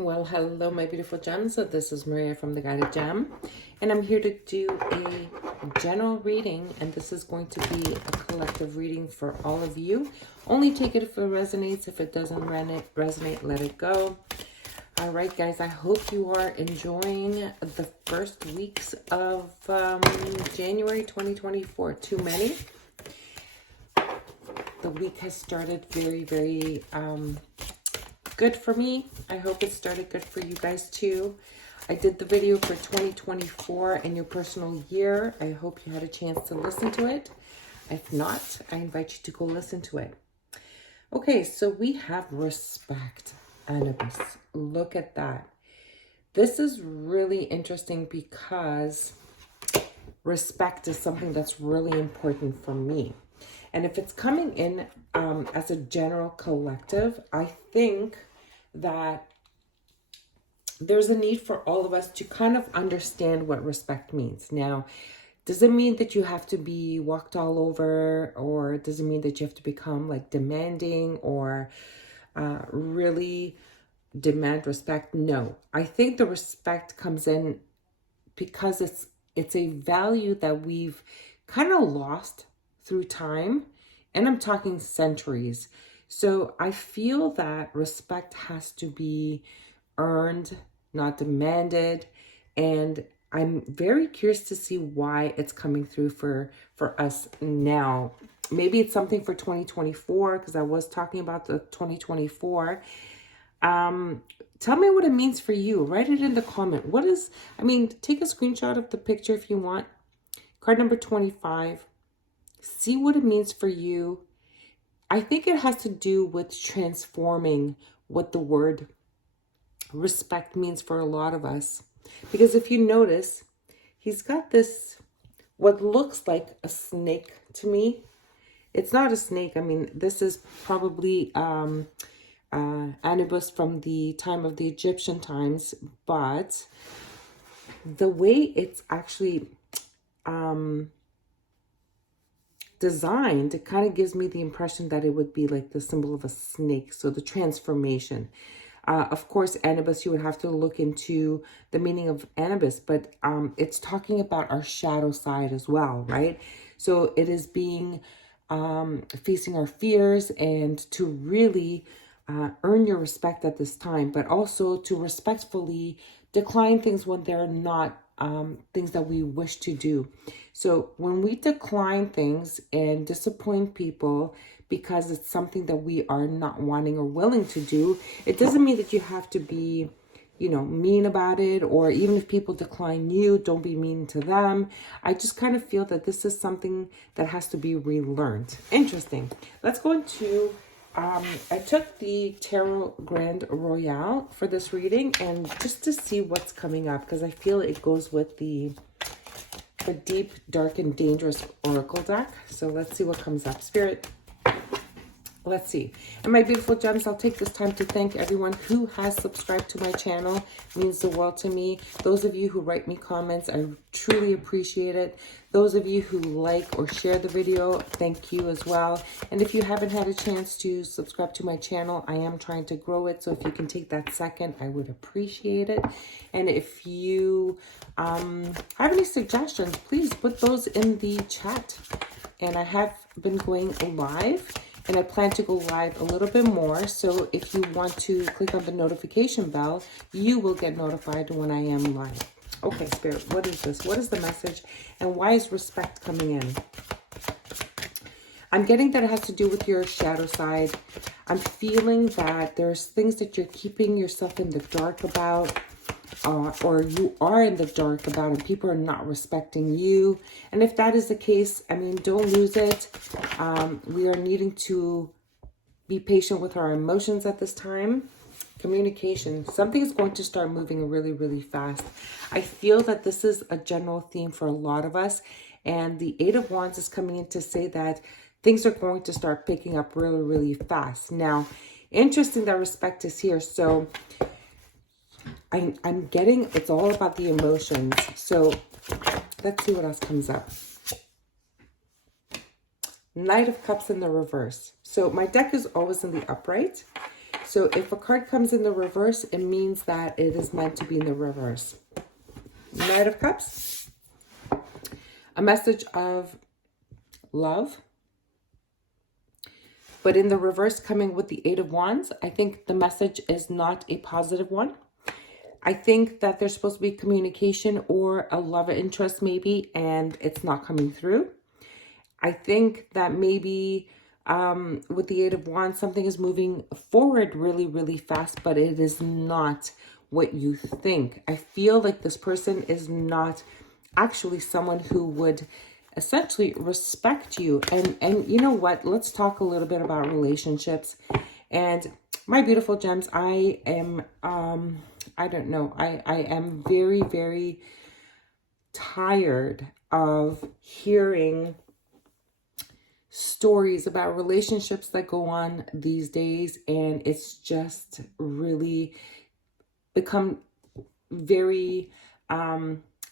Well, hello, my beautiful gems. So this is Maria from The Guided Gem, and I'm here to do a general reading, and this is going to be a collective reading for all of you. Only take it if it resonates. If it doesn't resonate, let it go. All right, guys, I hope you are enjoying the first weeks of January 2024. Too many. The week has started very good for me. I hope it started good for you guys too. I did the video for 2024 and your personal year. I hope you had a chance to listen to it. If not, I invite you to go listen to it. Okay, so we have respect, Anubis. Look at that. This is really interesting because respect is something that's really important for me. And if it's coming in as a general collective, I think that there's a need for all of us to kind of understand what respect means. Now, does it mean that you have to be walked all over, or does it mean that you have to become like demanding or really demand respect? No, I think the respect comes in because it's a value that we've kind of lost through time, and I'm talking centuries. So I feel that respect has to be earned, not demanded, and I'm very curious to see why it's coming through for us now. Maybe it's something for 2024, because I was talking about the 2024. Tell me what it means for you. Write it in the comment. Take a screenshot of the picture if you want. Card number 25. See what it means for you. I think it has to do with transforming what the word respect means for a lot of us. Because if you notice, he's got this, what looks like a snake to me. It's not a snake. I mean, this is probably Anubis from the time of the Egyptian times, but the way it's actually designed, it kind of gives me the impression that it would be like the symbol of a snake. So the transformation. Of course, Anubis, you would have to look into the meaning of Anubis, but it's talking about our shadow side as well, right? So it is being facing our fears and to really earn your respect at this time, but also to respectfully decline things when they're not things that we wish to do. So when we decline things and disappoint people because it's something that we are not wanting or willing to do, it doesn't mean that you have to be, mean about it, or even if people decline you, don't be mean to them. I just kind of feel that this is something that has to be relearned. Interesting. Let's go into I took the Tarot Grand Royale for this reading, and just to see what's coming up, because I feel it goes with the Deep, Dark, and Dangerous Oracle deck. So let's see what comes up. Spirit, let's see. And my beautiful gems, I'll take this time to thank everyone who has subscribed to my channel. It means the world to me. Those of you who write me comments, I truly appreciate it. Those of you who like or share the video, thank you as well. And if you haven't had a chance to subscribe to my channel, I am trying to grow it. So if you can take that second, I would appreciate it. And if you have any suggestions, please put those in the chat. And I have been going live, and I plan to go live a little bit more. So if you want to click on the notification bell, you will get notified when I am live. Okay, Spirit, what is this? What is the message? And why is respect coming in? I'm getting that it has to do with your shadow side. I'm feeling that there's things that you're keeping yourself in the dark about, or you are in the dark about, and people are not respecting you. And if that is the case, don't lose it. We are needing to be patient with our emotions at this time. Communication. Something is going to start moving really fast. I feel that this is a general theme for a lot of us. And the Eight of Wands is coming in to say that things are going to start picking up really fast. Now, interesting that respect is here. So I'm getting, it's all about the emotions. So let's see what else comes up. Knight of Cups in the reverse. So my deck is always in the upright. So if a card comes in the reverse, it means that it is meant to be in the reverse. Knight of Cups. A message of love. But in the reverse, coming with the Eight of Wands, I think the message is not a positive one. I think that there's supposed to be communication or a love interest maybe, and it's not coming through. I think that maybe with the Eight of Wands, something is moving forward really, really fast, but it is not what you think. I feel like this person is not actually someone who would essentially respect you. And you know what? Let's talk a little bit about relationships. And my beautiful gems, I am, I don't know. I am very, very tired of hearing stories about relationships that go on these days. And it's just really become very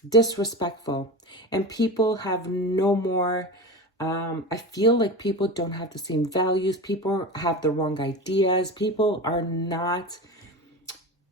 disrespectful. And people have no more, I feel like people don't have the same values. People have the wrong ideas. People are not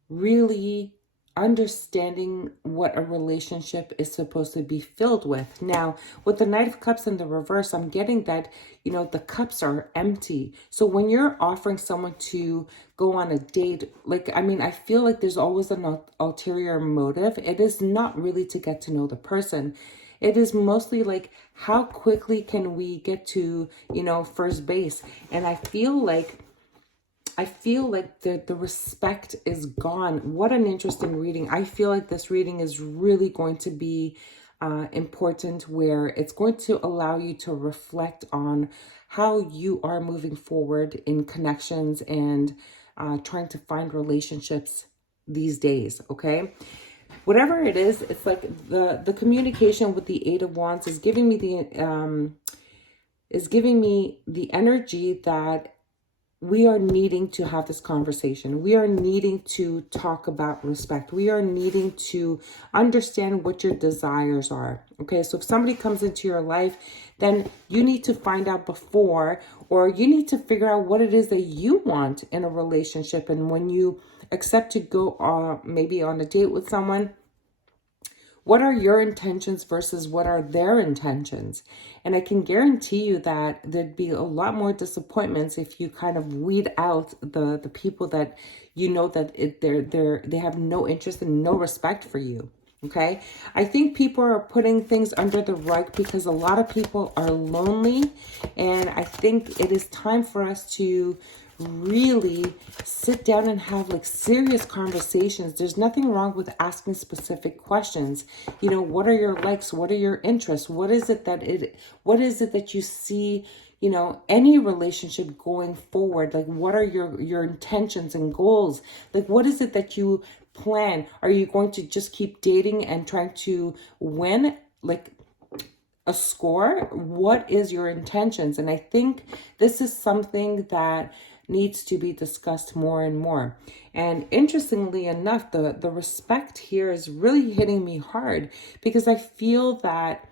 really understanding what a relationship is supposed to be filled with. Now, with the Knight of Cups in the reverse, I'm getting that, you know, the cups are empty. So when you're offering someone to go on a date, like, I mean, I feel like there's always an ulterior motive. It is not really to get to know the person. It is mostly like, how quickly can we get to, you know, first base? And I feel like the respect is gone. What an interesting reading. I feel like this reading is really going to be important, where it's going to allow you to reflect on how you are moving forward in connections and trying to find relationships these days, okay? Whatever it is, it's like the communication with the Eight of Wands is giving me the energy that we are needing to have this conversation. We are needing to talk about respect. We are needing to understand what your desires are. Okay, so if somebody comes into your life, then you need to find out before, or you need to figure out what it is that you want in a relationship. And when you accept to go maybe on a date with someone, what are your intentions versus what are their intentions? And I can guarantee you that there'd be a lot more disappointments if you kind of weed out the people that you know that they have no interest and no respect for you. Okay, I think people are putting things under the rug because a lot of people are lonely, and I think it is time for us to really sit down and have like serious conversations. There's nothing wrong with asking specific questions. You know, what are your likes? What are your interests? What is it that you see, you know, any relationship going forward? Like, what are your intentions and goals? Like, what is it that you plan? Are you going to just keep dating and trying to win like a score? What is your intentions? And I think this is something that needs to be discussed more and more. And interestingly enough, the respect here is really hitting me hard, because I feel that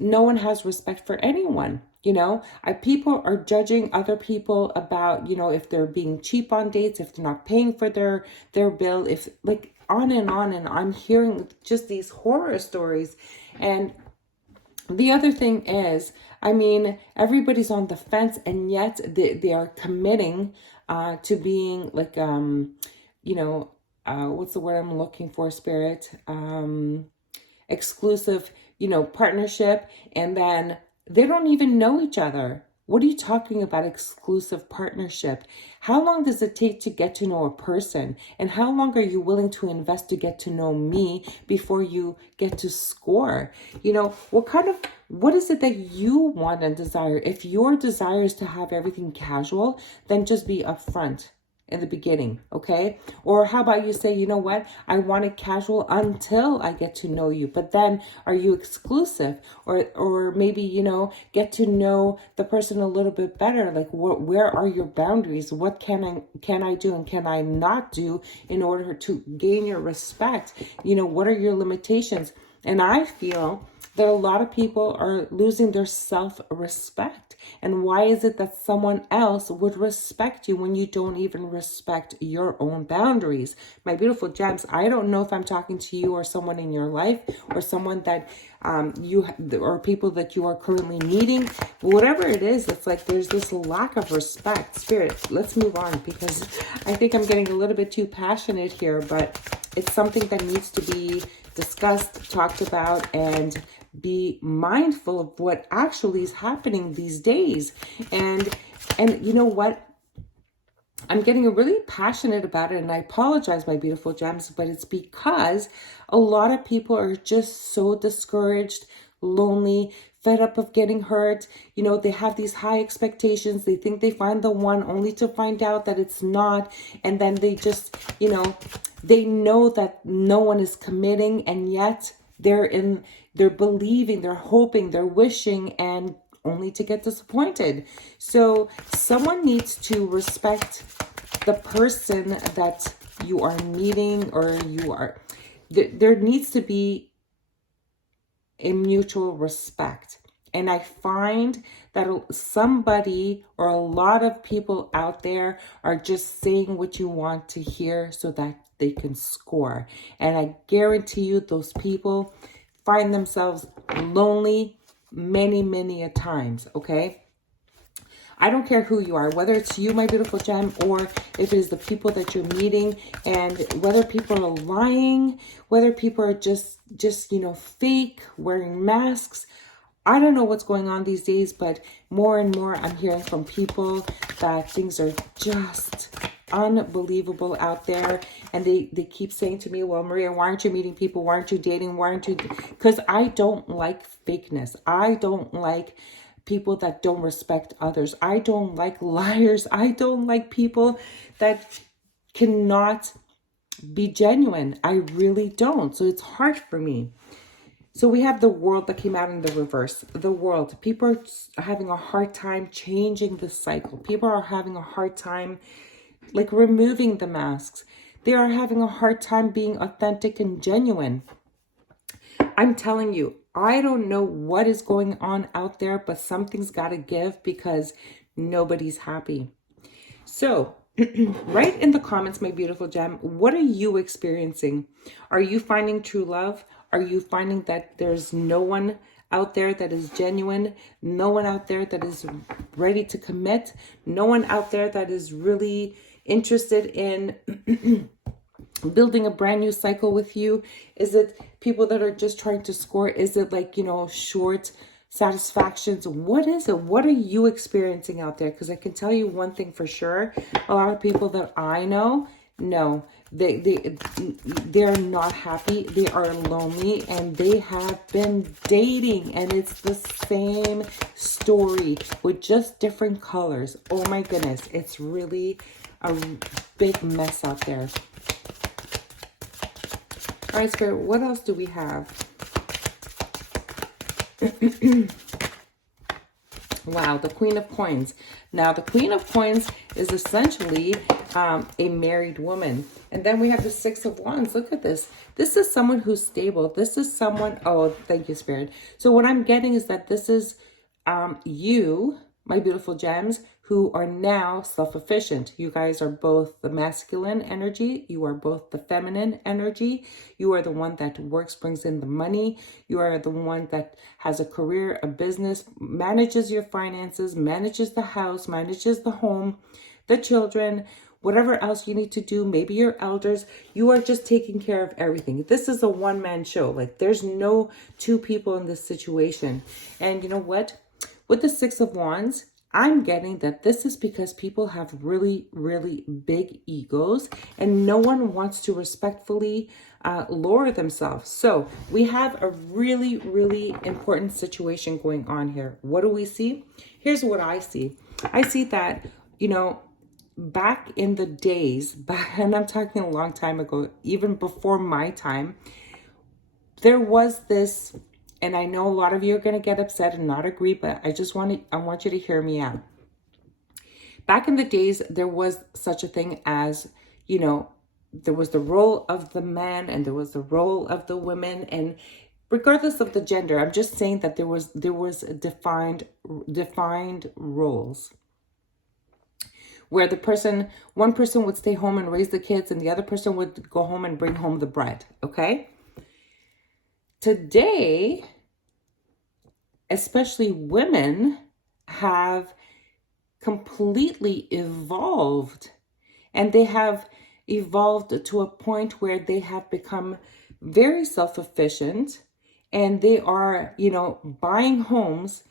no one has respect for anyone. You know, people are judging other people about, you know, if they're being cheap on dates, if they're not paying for their bill, if like on. And I'm hearing just these horror stories. And the other thing is, I mean, everybody's on the fence, and yet they are committing to being like, you know, what's the word I'm looking for, Spirit? Exclusive, you know, partnership. And then they don't even know each other. What are you talking about exclusive partnership? How long does it take to get to know a person? And how long are you willing to invest to get to know me before you get to score? You know, what is it that you want and desire? If your desire is to have everything casual, then just be upfront in the beginning, okay? Or how about you say, you know what, I want it casual until I get to know you. But then, are you exclusive? Or maybe, you know, get to know the person a little bit better. Like, where are your boundaries? What can I do and can I not do in order to gain your respect? You know, what are your limitations? And I feel that a lot of people are losing their self-respect. And why is it that someone else would respect you when you don't even respect your own boundaries? My beautiful gems, I don't know if I'm talking to you or someone in your life or someone that or people that you are currently meeting. Whatever it is, it's like there's this lack of respect. Spirit, let's move on, because I think I'm getting a little bit too passionate here, but it's something that needs to be discussed, talked about, and be mindful of what actually is happening these days. And you know what? I'm getting really passionate about it, and I apologize, my beautiful gems, but it's because a lot of people are just so discouraged, lonely, fed up of getting hurt. You know, they have these high expectations. They think they find the one, only to find out that it's not. And then they just, you know, they know that no one is committing, and yet they're believing, they're hoping, they're wishing, and only to get disappointed. So someone needs to respect the person that you are meeting, or there needs to be a mutual respect. And I find that somebody or a lot of people out there are just saying what you want to hear so that they can score. And I guarantee you those people find themselves lonely many a times, okay? I don't care who you are, whether it's you, my beautiful gem, or if it is the people that you're meeting, and whether people are lying, whether people are just you know, fake, wearing masks. I don't know what's going on these days, but more and more I'm hearing from people that things are just unbelievable out there. And they keep saying to me, well, Maria, why aren't you meeting people? Why aren't you dating? Why aren't you? Because I don't like fakeness. I don't like people that don't respect others. I don't like liars. I don't like people that cannot be genuine. I really don't. So it's hard for me. So we have the world that came out in the reverse. The world. People are having a hard time changing the cycle. People are having a hard time like removing the masks. They are having a hard time being authentic and genuine. I'm telling you, I don't know what is going on out there, but something's got to give, because nobody's happy. So write in the comments, my beautiful gem, what are you experiencing? Are you finding true love? Are you finding that there's no one out there that is genuine? No one out there that is ready to commit? No one out there that is really interested in building a brand new cycle with you? Is it people that are just trying to score? Is it like, you know, short satisfactions? What is it? What are you experiencing out there? Because I can tell you one thing for sure. A lot of people that I know, no, they're not happy. They are lonely, and they have been dating, and it's the same story with just different colors. Oh my goodness, it's really a big mess out there. All right, Spirit, what else do we have? Wow, the Queen of Coins. Now, the Queen of Coins is essentially a married woman. And then we have the Six of Wands. Look at this. This is someone who's stable. This is someone, oh, thank you, Spirit. So what I'm getting is that this is you, my beautiful gems, who are now self-efficient. You guys are both the masculine energy. You are both the feminine energy. You are the one that works, brings in the money. You are the one that has a career, a business, manages your finances, manages the house, manages the home, the children, whatever else you need to do, maybe your elders. You are just taking care of everything. This is a one-man show. Like, there's no two people in this situation. And you know what? With the Six of Wands, I'm getting that this is because people have really big egos, and no one wants to respectfully lower themselves. So we have a really important situation going on here. What do we see? Here's what I see. I see that, you know, back in the days, and I'm talking a long time ago, even before my time, there was this. And I know a lot of you are going to get upset and not agree, but I want you to hear me out. Back in the days, there was such a thing as, you know, there was the role of the man and there was the role of the women. And regardless of the gender, I'm just saying that there was defined roles where one person would stay home and raise the kids and the other person would go home and bring home the bread, okay? Today, especially women have completely evolved, and they have evolved to a point where they have become very self-sufficient, and they are, buying homes,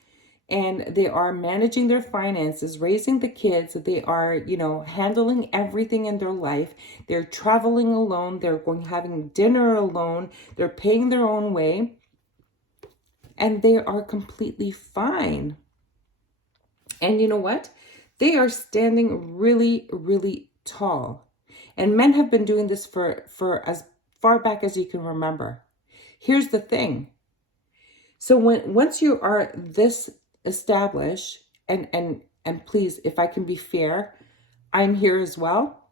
and they are managing their finances, raising the kids. They are, handling everything in their life. They're traveling alone. They're having dinner alone. They're paying their own way. And they are completely fine. And you know what? They are standing really, really tall. And men have been doing this for as far back as you can remember. Here's the thing. So once you are this established, and please, if I can be fair, I'm here as well.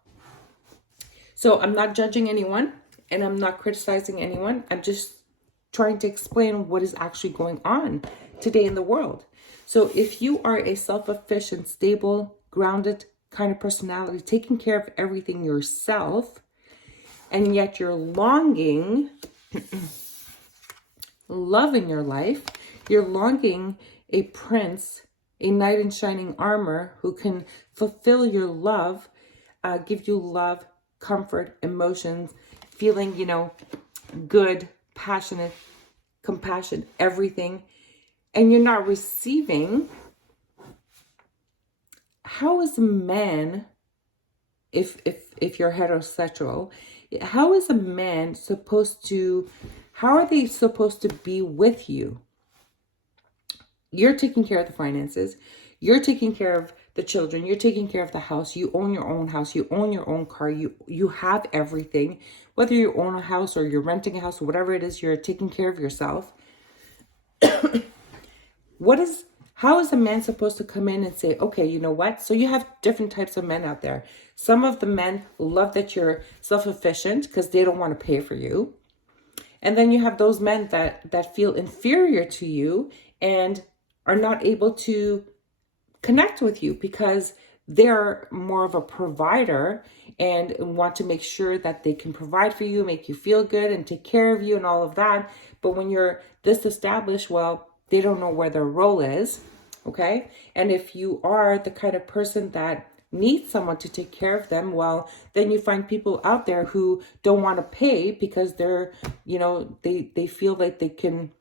So I'm not judging anyone and I'm not criticizing anyone. I'm just trying to explain what is actually going on today in the world. So if you are a self-sufficient, stable, grounded kind of personality, taking care of everything yourself, and yet you're longing, love in your life, you're longing a prince, a knight in shining armor who can fulfill your love, give you love, comfort, emotions, feeling, good, passionate, compassion, everything, and you're not receiving. How is a man, if you're heterosexual, how is a man how are they supposed to be with you? You're taking care of the finances. You're taking care of the children. You're taking care of the house. You own your own house. You own your own car. You have everything. Whether you own a house or you're renting a house or whatever it is, you're taking care of yourself. How is a man supposed to come in and say, okay, you know what? So you have different types of men out there. Some of the men love that you're self-sufficient because they don't want to pay for you. And then you have those men that feel inferior to you and are not able to connect with you because they're more of a provider and want to make sure that they can provide for you, make you feel good and take care of you and all of that. But when you're this established, well, they don't know where their role is, okay? And if you are the kind of person that needs someone to take care of them, well, then you find people out there who don't want to pay because they're, they feel like they can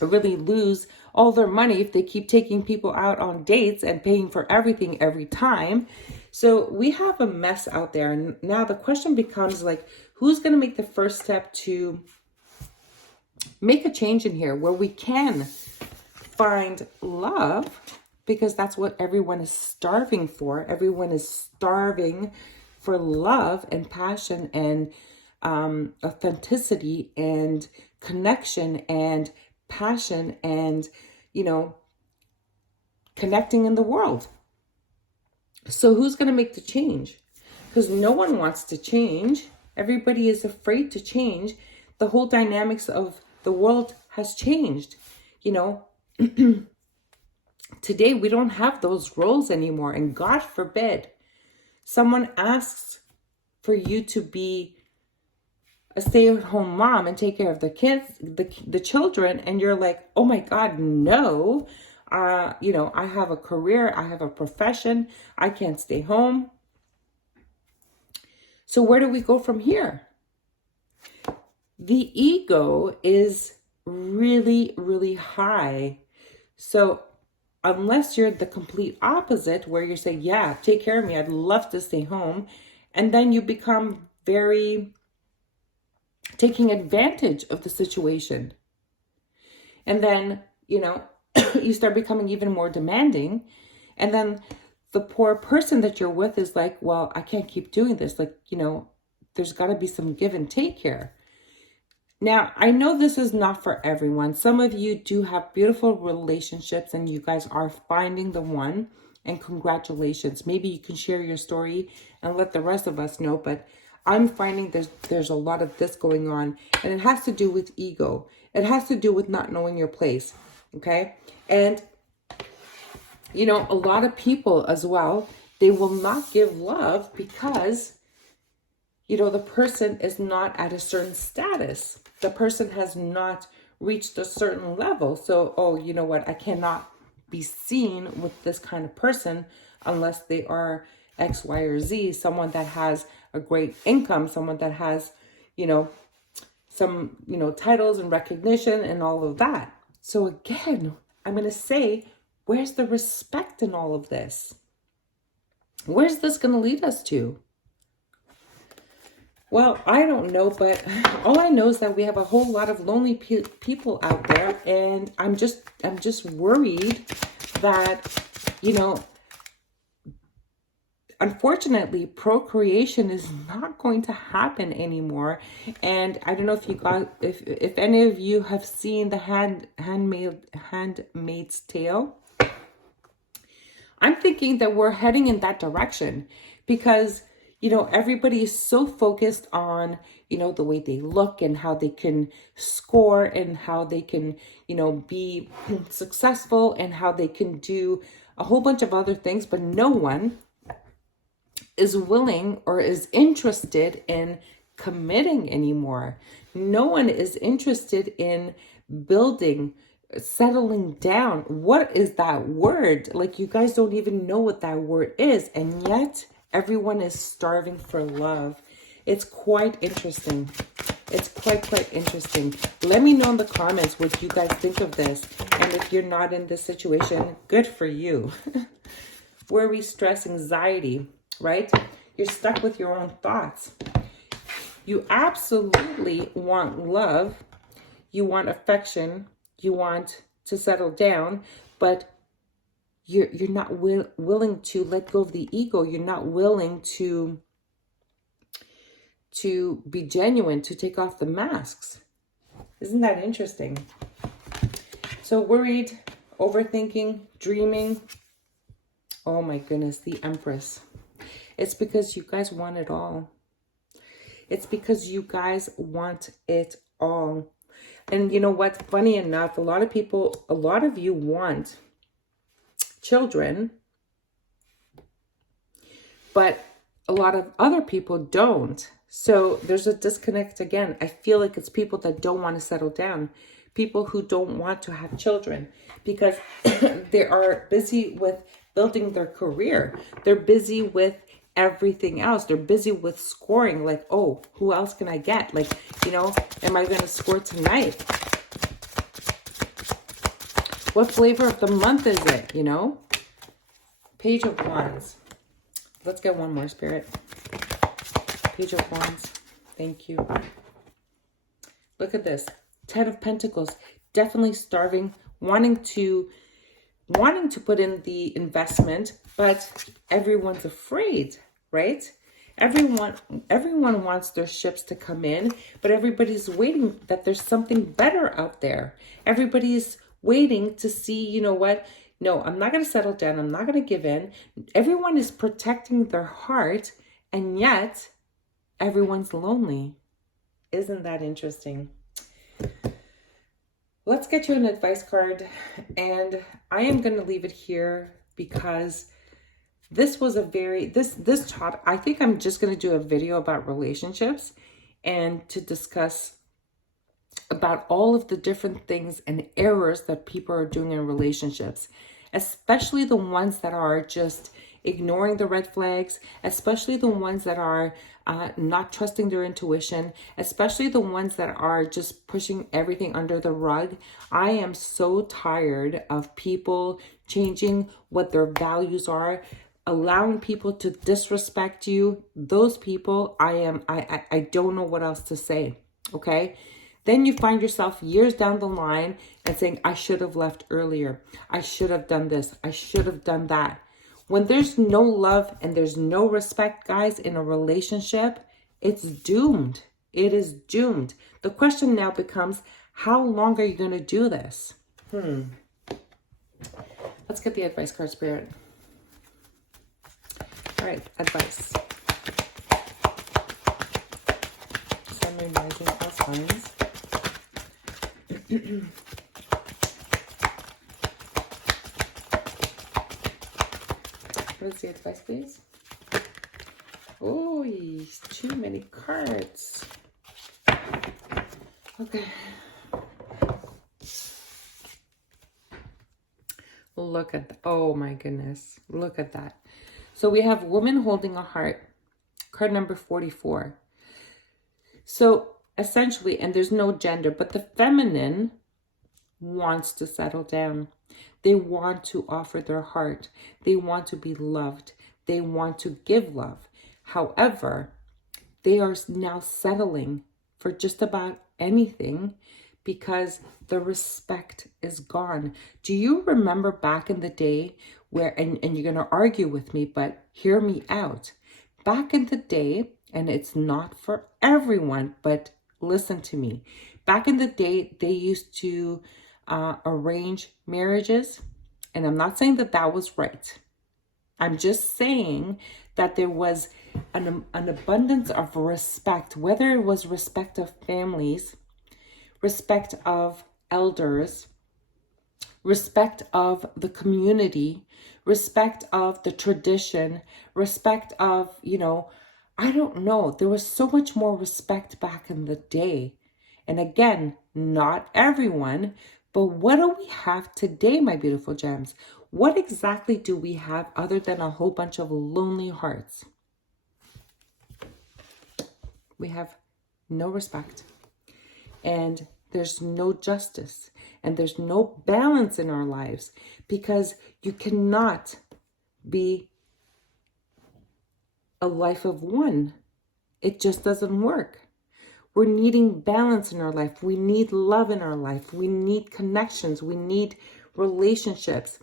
really lose all their money if they keep taking people out on dates and paying for everything every time. So we have a mess out there. And now the question becomes like, who's going to make the first step to make a change in here where we can find love? Because that's what everyone is starving for. Everyone is starving for love and passion and authenticity and connection and passion and, connecting in the world. So who's going to make the change? Because no one wants to change. Everybody is afraid to change. The whole dynamics of the world has changed. Today we don't have those roles anymore. And God forbid someone asks for you to be a stay-at-home mom and take care of the kids, the children, and you're like, oh my God, no. I have a career, I have a profession, I can't stay home. So where do we go from here? The ego is really, really high. So unless you're the complete opposite, where you say, yeah, take care of me, I'd love to stay home. And then you become very taking advantage of the situation. And then, you start becoming even more demanding. And then the poor person that you're with is like, well, I can't keep doing this. Like, there's got to be some give and take here. Now, I know this is not for everyone. Some of you do have beautiful relationships and you guys are finding the one, and congratulations. Maybe you can share your story and let the rest of us know. But I'm finding there's a lot of this going on, and it has to do with ego. It has to do with not knowing your place, okay? And, you know, a lot of people as well, they will not give love because, you know, the person is not at a certain status. The person has not reached a certain level. So, oh, you know what? I cannot be seen with this kind of person unless they are X, Y, or Z, someone that has a great income, someone that has, you know, some, you know, titles and recognition and all of that. So again, I'm going to say, where's the respect in all of this? Where's this going to lead us to? Well, I don't know, but all I know is that we have a whole lot of lonely people out there, and I'm just worried that, you know, unfortunately, procreation is not going to happen anymore. And I don't know if you got, if any of you have seen the Handmaid's Tale. I'm thinking that we're heading in that direction because, you know, everybody is so focused on, you know, the way they look and how they can score and how they can, you know, be successful and how they can do a whole bunch of other things, but no one is willing or is interested in committing anymore. No one is interested in building, settling down. What is that word? Like, you guys don't even know what that word is, and yet everyone is starving for love. It's quite interesting. It's quite interesting. Let me know in the comments what you guys think of this, and if you're not in this situation, good for you. Worry, stress, anxiety, right? You're stuck with your own thoughts. You absolutely want love. You want affection. You want to settle down, but you're not willing to let go of the ego. You're not willing to be genuine, to take off the masks. Isn't that interesting? So worried, overthinking, dreaming. Oh my goodness, the Empress. It's because you guys want it all. It's because you guys want it all. And you know what? Funny enough, a lot of you want children, but a lot of other people don't. So there's a disconnect again. I feel like it's people that don't want to settle down, people who don't want to have children because they are busy with building their career. They're busy with everything else. They're busy with scoring. Like, oh, who else can I get? Like, you know, am I going to score tonight? What flavor of the month is it, you know? Page of Wands. Let's get one more, Spirit. Page of Wands. Thank you. Look at this. 10 of Pentacles. Definitely starving, wanting to put in the investment, but everyone's afraid, right? Everyone wants their ships to come in, but everybody's waiting that there's something better out there. Everybody's waiting to see, you know what? No, I'm not going to settle down. I'm not going to give in. Everyone is protecting their heart, and yet everyone's lonely. Isn't that interesting? Let's get you an advice card, and I am going to leave it here because this was a very, this taught, I think I'm just going to do a video about relationships and to discuss about all of the different things and errors that people are doing in relationships, especially the ones that are just ignoring the red flags, especially the ones that are not trusting their intuition, especially the ones that are just pushing everything under the rug. I am so tired of people changing what their values are, allowing people to disrespect you. Those people, I don't know what else to say, okay? Then you find yourself years down the line and saying, I should have left earlier. I should have done this. I should have done that. When there's no love and there's no respect, guys, in a relationship, it's doomed. It is doomed. The question now becomes, how long are you going to do this? Let's get the advice card, Spirit. All right, advice. Moon Rising plus signs. What is the advice, please? Oh, too many cards. Okay. Look at that. Oh my goodness. Look at that. So we have woman holding a heart. Card number 44. So essentially, and there's no gender, but the feminine wants to settle down. They want to offer their heart. They want to be loved. They want to give love. However, they are now settling for just about anything because the respect is gone. Do you remember back in the day where, and you're going to argue with me, but hear me out. Back in the day, and it's not for everyone, but listen to me. Back in the day, they used to arrange marriages. And I'm not saying that that was right. I'm just saying that there was an abundance of respect, whether it was respect of families, respect of elders, respect of the community, respect of the tradition, respect of, I don't know. There was so much more respect back in the day. And again, not everyone, but what do we have today, my beautiful gems? What exactly do we have other than a whole bunch of lonely hearts? We have no respect, and there's no justice, and there's no balance in our lives, because you cannot be a life of one. It just doesn't work. We're needing balance in our life. We need love in our life. We need connections. We need relationships.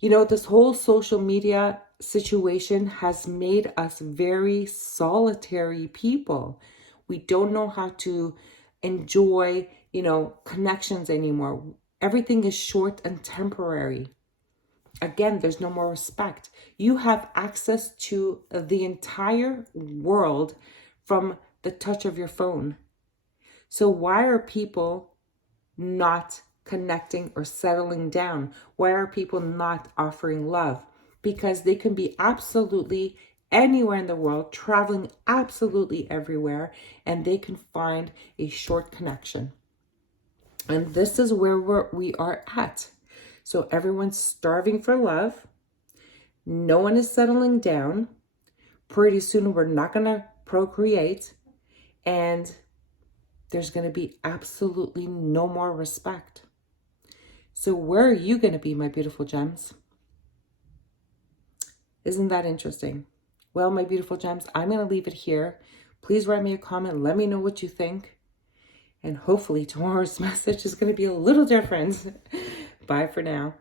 This whole social media situation has made us very solitary people. We don't know how to enjoy, connections anymore. Everything is short and temporary. Again, there's no more respect. You have access to the entire world from the touch of your phone. So why are people not connecting or settling down? Why are people not offering love? Because they can be absolutely anywhere in the world, traveling absolutely everywhere, and they can find a short connection. And this is where we are at. So everyone's starving for love. No one is settling down. Pretty soon we're not going to procreate. And there's going to be absolutely no more respect. So where are you going to be, my beautiful gems? Isn't that interesting? Well, my beautiful gems, I'm going to leave it here. Please write me a comment. Let me know what you think. And hopefully tomorrow's message is going to be a little different. Bye for now.